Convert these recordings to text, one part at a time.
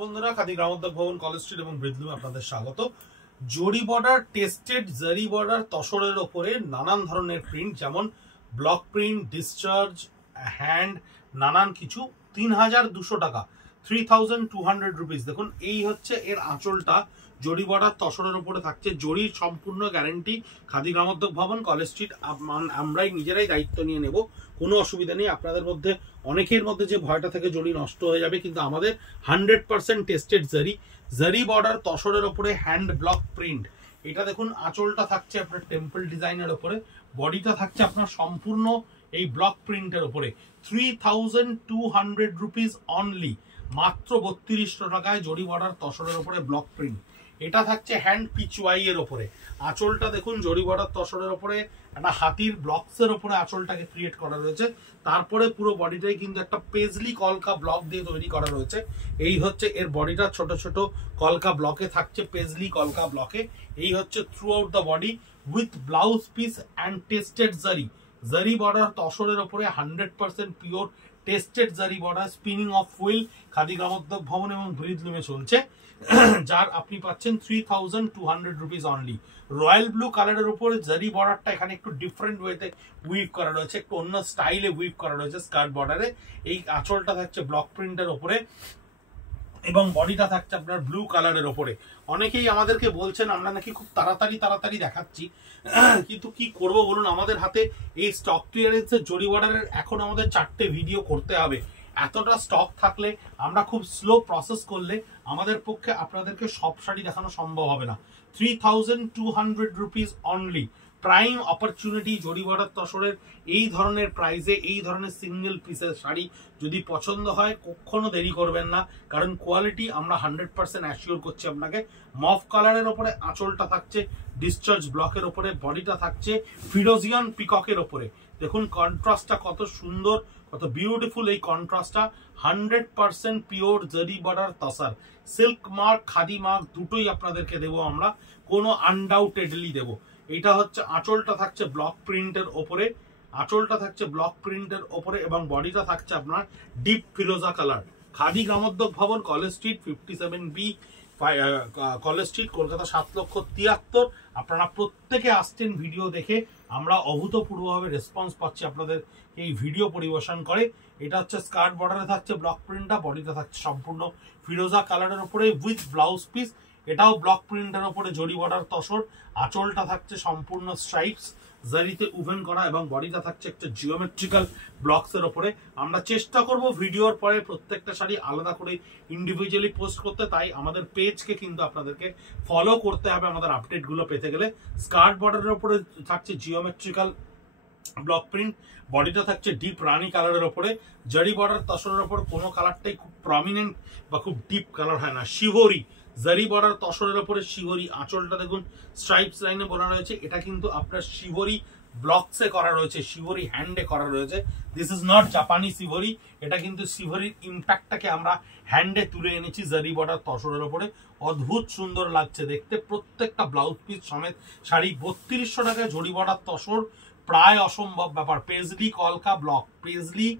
বন্ধুরা, খাদি গ্রামোদ্যোগ ভবন, college street এবং ব্রিজলুমে আপনাদের স্বাগত। জরি বর্ডার, টেস্টেড জারি বর্ডার তসরের ওপরে নানান ধরনের প্রিন্ট, যেমন ব্লক প্রিন্ট, ডিসচার্জ, হ্যান্ড, নানান কিছু 3200 টাকা, 3200 রুপিস। দেখুন, এই হচ্ছে এর আঁচলটা। জরি বর্ডার তসরের উপরে থাকছে, জরির সম্পূর্ণ গ্যারেন্টি। খাদি গ্রামোদ্যোগ ভবন, কলেজ স্ট্রিট আমরাই নিজেরাই দায়িত্ব নিয়ে নেব, কোনো অসুবিধা নেই। আপনাদের মধ্যে অনেকের মধ্যে যে ভয়টা থেকে জরি নষ্ট হয়ে যাবে, কিন্তু আমাদের 100% টেস্টেড জারি বর্ডার তসরের ওপরে হ্যান্ড ব্লক প্রিন্ট। এটা দেখুন, আঁচলটা থাকছে আপনার টেম্পল ডিজাইনের ওপরে, বডিটা থাকছে আপনার সম্পূর্ণ এই ব্লক প্রিন্টের ওপরে। 3200 রুপিস অনলি, মাত্র 3200 টাকায় জরি বর্ডার তসরের ওপরে ব্লক প্রিন্ট। এটা থাকছে হ্যান্ড পিচওয়াই এর ওপরে। আঁচলটা দেখুন, জরি বর্ডার তসরের ওপরে একটা হাতির ব্লকসের ওপরে আঁচলটাকে ক্রিয়েট করা রয়েছে। তারপরে পুরো বডিটাই কিন্তু একটা পেজলি কলকা ব্লক দিয়ে তৈরি করা রয়েছে। এই হচ্ছে এর বডিটা, ছোট ছোট কলকা ব্লকে থাকছে, পেজলি কলকা ব্লকে। এই হচ্ছে throughout the body with blouse piece and tested zari border তসরের ওপরে 100% pure tested zari border. Spinning of wheel Khadi Gramodyog Bhavan এবং ব্রিজলুমে চলছে, যার আপনি পাচ্ছেন 3200 রুপিস অনলি। রয়্যাল ব্লু কালারের উপরে জারি বর্ডারটা এখানে একটু ডিফারেন্ট ওয়েতে উইভ করা রয়েছে, একটু অন্য স্টাইলে উইভ করা রয়েছে স্কার্ট বর্ডারে। এই আঁচলটা থাকছে ব্লক প্রিন্টের ওপরে এবং বডিটা থাকছে আপনার ব্লু কালারের ওপরে। অনেকেই আমাদেরকে বলছেন আমরা নাকি খুব তাড়াতাড়ি দেখাচ্ছি, কিন্তু কি করব বলুন, আমাদের হাতে এই স্টক ক্লিয়ারেন্সের জরি বর্ডারের এখন আমাদের 4টে ভিডিও করতে হবে। এতটা স্টক থাকলে, আমরা খুব স্লো প্রসেস করলে আমাদের পক্ষে আপনাদেরকে সব শাড়ি দেখানো সম্ভব হবে না। 3200 রুপিস অনলি, প্রাইম অপরচুনিটি। জরি বর্ডার তসরের এই ধরনের প্রাইসে এই ধরনের সিঙ্গেল পিসের শাড়ি যদি পছন্দ হয়, কখনো দেরি করবেন না, কারণ কোয়ালিটি আমরা 100% অ্যাসিওর করছি আপনাকে। মফ কালারের ওপরে আঁচলটা থাকছে ডিসচার্জ ব্লকের ওপরে, বডিটা থাকছে ফিরোজিয়ান পিককের ওপরে। দেখুন কন্ট্রাস্টটা কত সুন্দর, কত বিউটিফুল এই কন্ট্রাস্টটা। 100% পিওর জরি border tussar, silk mark, khadi mark দুটোই আপনাদেরকে দেবো আমরা, কোনো আনডাউটেডলি দেবো। এটা হচ্ছে আঁচলটা থাকছে ব্লক প্রিন্টের ওপরে, আঁচলটা থাকছে ব্লক প্রিন্টের ওপরে এবং বডিটা থাকছে আপনার ডিপ ফিরোজা কালার। খাদি গ্রামোদ্যোগ ভবন, college street 57B, college street, Kolkata 7,73,000। আপনারা প্রত্যেকে আসছেন ভিডিও দেখে, আমরা অভূতপূর্বভাবে রেসপন্স পাচ্ছি আপনাদের এই ভিডিও পরিবেশন করে। এটা হচ্ছে স্কার্ট বর্ডারে থাকছে ব্লক প্রিন্টটা, বডিটা থাকছে সম্পূর্ণ ফিরোজা কালারের উপরে উইথ ব্লাউজ পিস। এটাও ব্লক প্রিন্টের উপরে জরি বর্ডার তসর। আঁচলটা থাকছে সম্পূর্ণ স্ট্রাইপস জারিতে উভেন করা এবং বডিটা থাকছে একটা জিওমেট্রিক্যাল ব্লকসের ওপরে। আমরা চেষ্টা করব ভিডিওর পরে প্রত্যেকটা শাড়ি আলাদা করে ইন্ডিভিজুয়ালি পোস্ট করতে, তাই আমাদের পেজকে কিন্তু আপনাদেরকে ফলো করতে হবে আমাদের আপডেটগুলো পেতে গেলে। স্কার্ট বর্ডারের উপরে থাকছে জিওমেট্রিক্যাল ব্লক প্রিন্ট, বডিটা থাকছে ডিপ রানি কালারের ওপরে। জারি বর্ডার তসরের ওপর কোনো কালারটাই খুব প্রমিনেন্ট বা খুব ডিপ কালার হয় না। শিহরি জারি বর্ডার তসরের ওপরে শিহরি, আঁচলটা দেখুন স্ট্রাইপস লাইনে বোনা রয়েছে। এটা কিন্তু আপনার শিহরি ব্লকসে করা রয়েছে, শিহরি হ্যান্ডে করা রয়েছে। দিস ইজ নট জাপানি শিহরি, এটা কিন্তু শিহরির ইম্প্যাক্টটাকে আমরা হ্যান্ডে তুলে এনেছি জারি বর্ডার তসরের ওপরে। অদ্ভুত সুন্দর লাগছে দেখতে, প্রত্যেকটা ব্লাউজ পিস সমেত শাড়ি। 3200 টাকায় জরি বর্ডার তসর, প্রায় অসম্ভব ব্যাপার। পেজলি কলকা ব্লক, পেজলি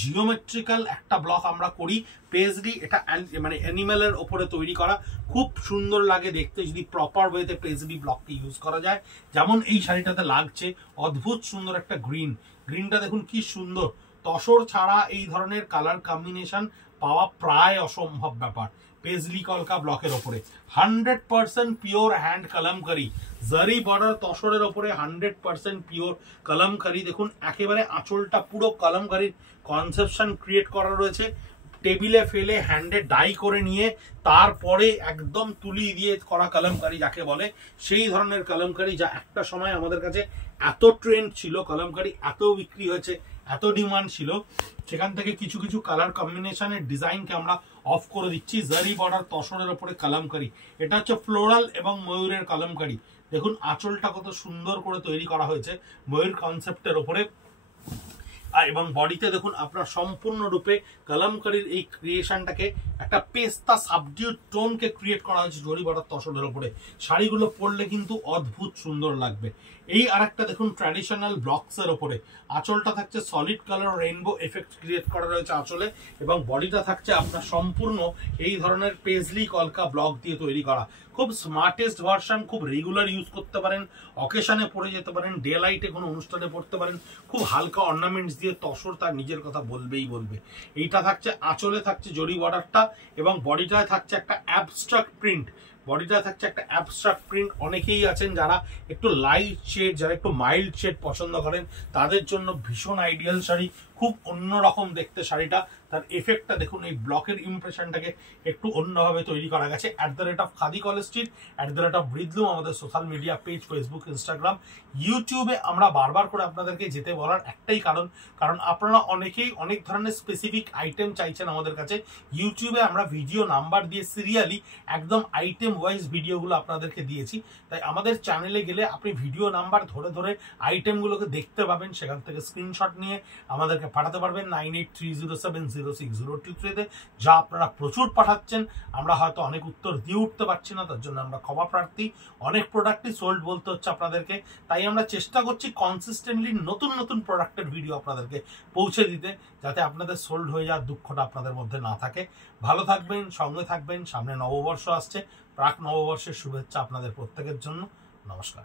জিওমেট্রিক্যাল একটা ব্লক আমরা করি। পেজলি এটা মানে অ্যানিমেলের ওপরে তৈরি করা, খুব সুন্দর লাগে দেখতে যদি প্রপার ওয়েতে পেজলি ব্লককে ইউজ করা যায়, যেমন এই শাড়িটাতে লাগছে। অদ্ভুত সুন্দর একটা গ্রিনটা দেখুন কি সুন্দর। তসর ছাড়া এই ধরনের কালার কম্বিনেশন পাওয়া প্রায় অসম্ভব ব্যাপার। পেজলি কলকা ব্লকের ওপরে 100% পিওর হ্যান্ড কলমকারি, জারি বর্ডার তসরের ওপরে 100% পিওর কলমকারি। দেখুন একেবারে আঁচলটা পুরো কলমকারির কনসেপশন ক্রিয়েট করা রয়েছে। টেবিলে ফেলে হ্যান্ডে ডাই করে নিয়ে তারপরে একদম তুলি দিয়ে করা কলমকারি যাকে বলে, সেই ধরনের কলমকারি, যা একটা সময় আমাদের কাছে এত ট্রেন্ড ছিল, কলমকারি এত বিক্রি হয়েছে, এত ডিমান্ড ছিল, সেখান থেকে কিছু কিছু কালার কম্বিনেশনের ডিজাইনকে আমরা অফ করে দিচ্ছি। জারি বর্ডার তসরের ওপরে কলমকারি, এটা হচ্ছে ফ্লোরাল এবং ময়ূরের কলমকারি। দেখুন আঁচলটা কত সুন্দর করে তৈরি করা হয়েছে ময়ূর কনসেপ্টের ওপরে। এবং বডিতে দেখুন আপনার সম্পূর্ণরূপে কলমকারীর এই ক্রিয়েশনটাকে একটা পেস্তা সাবডিউড টোনকে ক্রিয়েট করা হয়েছে জরি বর্ডার তসরের উপরে। শাড়িগুলো পরলে কিন্তু অদ্ভুত সুন্দর লাগবে। এই আরেকটা দেখুন ট্র্যাডিশনাল ব্লকসের ওপরে, আঁচলটা থাকছে solid colour rainbow effect create করা রয়েছে আঁচলে, এবং বডিটা থাকছে আপনার সম্পূর্ণ এই ধরনের পেজলি কলকা ব্লক দিয়ে তৈরি করা। খুব স্মার্টেস্ট ভার্সন, খুব রেগুলার ইউজ করতে পারেন, অকেশনে পরে যেতে পারেন, ডে লাইটে কোনো অনুষ্ঠানে পড়তে পারেন। খুব হালকা অর্নামেন্টস দিয়ে তসর তার নিজের কথা বলবেই বলবে। এইটা থাকছে আঁচলে, থাকছে জরি বর্ডারটা, এবং বডিটায় থাকছে একটা অ্যাবস্ট্রাক্ট প্রিন্ট। বডিটা থাকছে একটা অ্যাবস্ট্রাক্ট প্রিন্ট। অনেকেই আছেন যারা একটু লাইট শেড, যারা একটু মাইল্ড শেড পছন্দ করেন, তাদের জন্য ভীষণ আইডিয়াল শাড়ি। খুব অন্যরকম দেখতে শাড়িটা, তার এফেক্টটা দেখুন, এই ব্লকের ইমপ্রেশনটাকে একটু অন্যভাবে তৈরি করা গেছে। @খাদি কলেজ স্ট্রিট, @বৃদ্ধলুম আমাদের social media page, Facebook, Instagram, ইউটিউবে। আমরা বারবার করে আপনাদেরকে যেতে বলার একটাই কারণ আপনারা অনেকেই অনেক ধরনের স্পেসিফিক আইটেম চাইছেন আমাদের কাছে। ইউটিউবে আমরা ভিডিও নাম্বার দিয়ে সিরিয়ালি একদম আইটেম ওয়াইজ ভিডিওগুলো আপনাদেরকে দিয়েছি, তাই আমাদের চ্যানেলে গেলে আপনি ভিডিও নাম্বার ধরে ধরে আইটেমগুলোকে দেখতে পাবেন। সেখান থেকে স্ক্রিনশট নিয়ে আমাদেরকে পাঠাতে পারবেন 9830706023-তে, যা আপনারা প্রচুর পাঠাচ্ছেন। আমরা হয়তো অনেক উত্তর দিয়ে উঠতে পারছি না, তার জন্য আমরা ক্ষমা প্রার্থী। অনেক প্রোডাক্টই সোল্ড বলতে হচ্ছে আপনাদেরকে, তাই আমরা চেষ্টা করছি কনসিস্টেন্টলি নতুন নতুন প্রোডাক্টের ভিডিও আপনাদেরকে পৌঁছে দিতে, যাতে আপনাদের সোল্ড হয়ে যাওয়ার দুঃখটা আপনাদের মধ্যে না থাকে। ভালো থাকবেন, সঙ্গে থাকবেন। সামনে নববর্ষ আসছে, প্রাক নববর্ষের শুভেচ্ছা আপনাদের প্রত্যেকের জন্য। নমস্কার।